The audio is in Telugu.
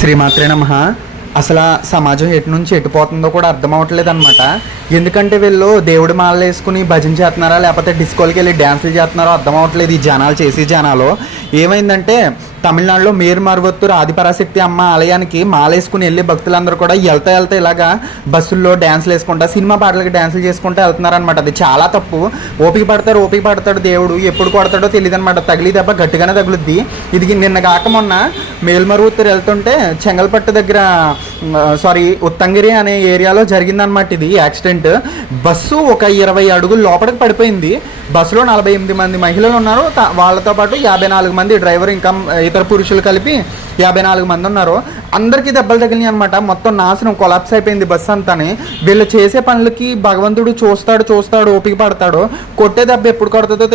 శ్రీమాత్రే నమ. అసలు సమాజం ఎటు నుంచి ఎటు పోతుందో కూడా అర్థం అవ్వట్లేదు అనమాట ఎందుకంటే వీళ్ళు దేవుడి మాలలు వేసుకుని భజన చేస్తున్నారా లేకపోతే డిస్కోలకి వెళ్ళి డ్యాన్సులు చేస్తున్నారో అర్థం అవ్వట్లేదు ఈ జనాలు చేసే జనాలు. ఏమైందంటే తమిళనాడులో మేరు మరువత్తూరు ఆదిపరాశక్తి అమ్మ ఆలయానికి మాలేసుకుని వెళ్ళే భక్తులందరూ కూడా వెళ్తా వెళ్తా ఇలాగా బస్సుల్లో డ్యాన్సులు వేసుకుంటా సినిమా పాటలకి డ్యాన్సులు చేసుకుంటూ వెళ్తున్నారనమాట అది చాలా తప్పు. ఓపిక పడతాడు ఓపిక పడతాడు దేవుడు. ఎప్పుడు కొడతాడో తెలియదు అనమాట తగిలి దెబ్బ గట్టిగానే తగులుద్ది. ఇది నిన్న కాక మొన్న మేల్మరువత్తూరు వెళ్తుంటే చెంగల్పట్టు దగ్గర సారీ ఉత్తంగిరి అనే ఏరియాలో జరిగిందనమాట ఇది యాక్సిడెంట్. బస్సు ఒక ఇరవై అడుగులు లోపలికి పడిపోయింది. బస్సులో నలభై ఎనిమిది మంది మహిళలు ఉన్నారు. వాళ్ళతో పాటు యాభై నాలుగు మంది డ్రైవర్ ఇంకా ఇతర పురుషులు కలిపి యాభై నాలుగు మంది ఉన్నారు. అందరికీ దెబ్బలు తగిలినాయి అనమాట మొత్తం నాశనం కొలాప్స్ అయిపోయింది బస్సు అంతానే. వీళ్ళు చేసే పనులకి భగవంతుడు చూస్తాడు చూస్తాడు ఓపిక పడతాడు. కొట్టే దెబ్బ ఎప్పుడు కొడుతుందో